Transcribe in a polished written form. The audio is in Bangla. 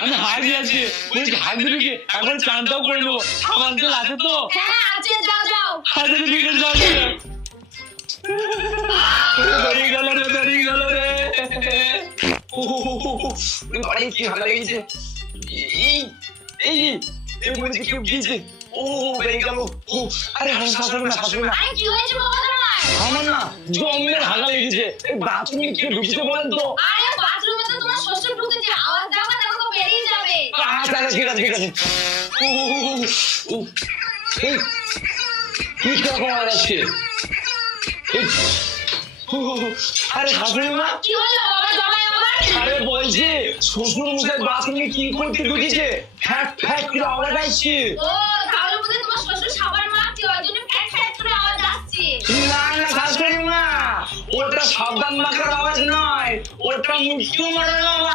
আমি হারিয়ে আছি, বলছি হাত দিবি কি? একবার চানটাও করে নেবো, সাবান তেল আছে তো? হ্যাঁ আছে, যাও যাও। হাতে দিকে যাও না। বেরিয়ে গেল রে, বেরিয়ে গেল রে। বাড়ি কি ভালো লেগেছে। এই এই এই বলছি কি দিয়েছে। বেরিয়ে গেল। আরে শাশুড়ি না, শাশুড়ি না, আরে কি হয়েছে বাবা তোমার? আমার না জমের হাগা লেগেছে। এই বাথরুমে কে ঢুকেছে বলেন তো? আরে বাথরুমে তো তোমার শ্বশুর ঢুকেছে, আওয়াজ দাও না, দেখো বেরিয়ে যাবে। আচ্ছা ঠিক আছে ঠিক আছে। এই কি রকম আওয়াজ আসছে? আরে শাশুড়ি মা, কি হলো বাবা, জামাই আবার? আরে বলছি শ্বশুর মশাই বাথরুমে কি করতে ঢুকেছে? ফ্যাট ফ্যাট করে আওয়াজ আসছে। ও তাহলে বোধহয় তোমার শ্বশুর সাবান মাখছে, ওই জন্য ফ্যাট ফ্যাট করে আওয়াজ আসছে। না না শাশুড়ি মা, ওটা সাবান মাখার আওয়াজ নয়, ওটা মুক্তি মারার আওয়াজ।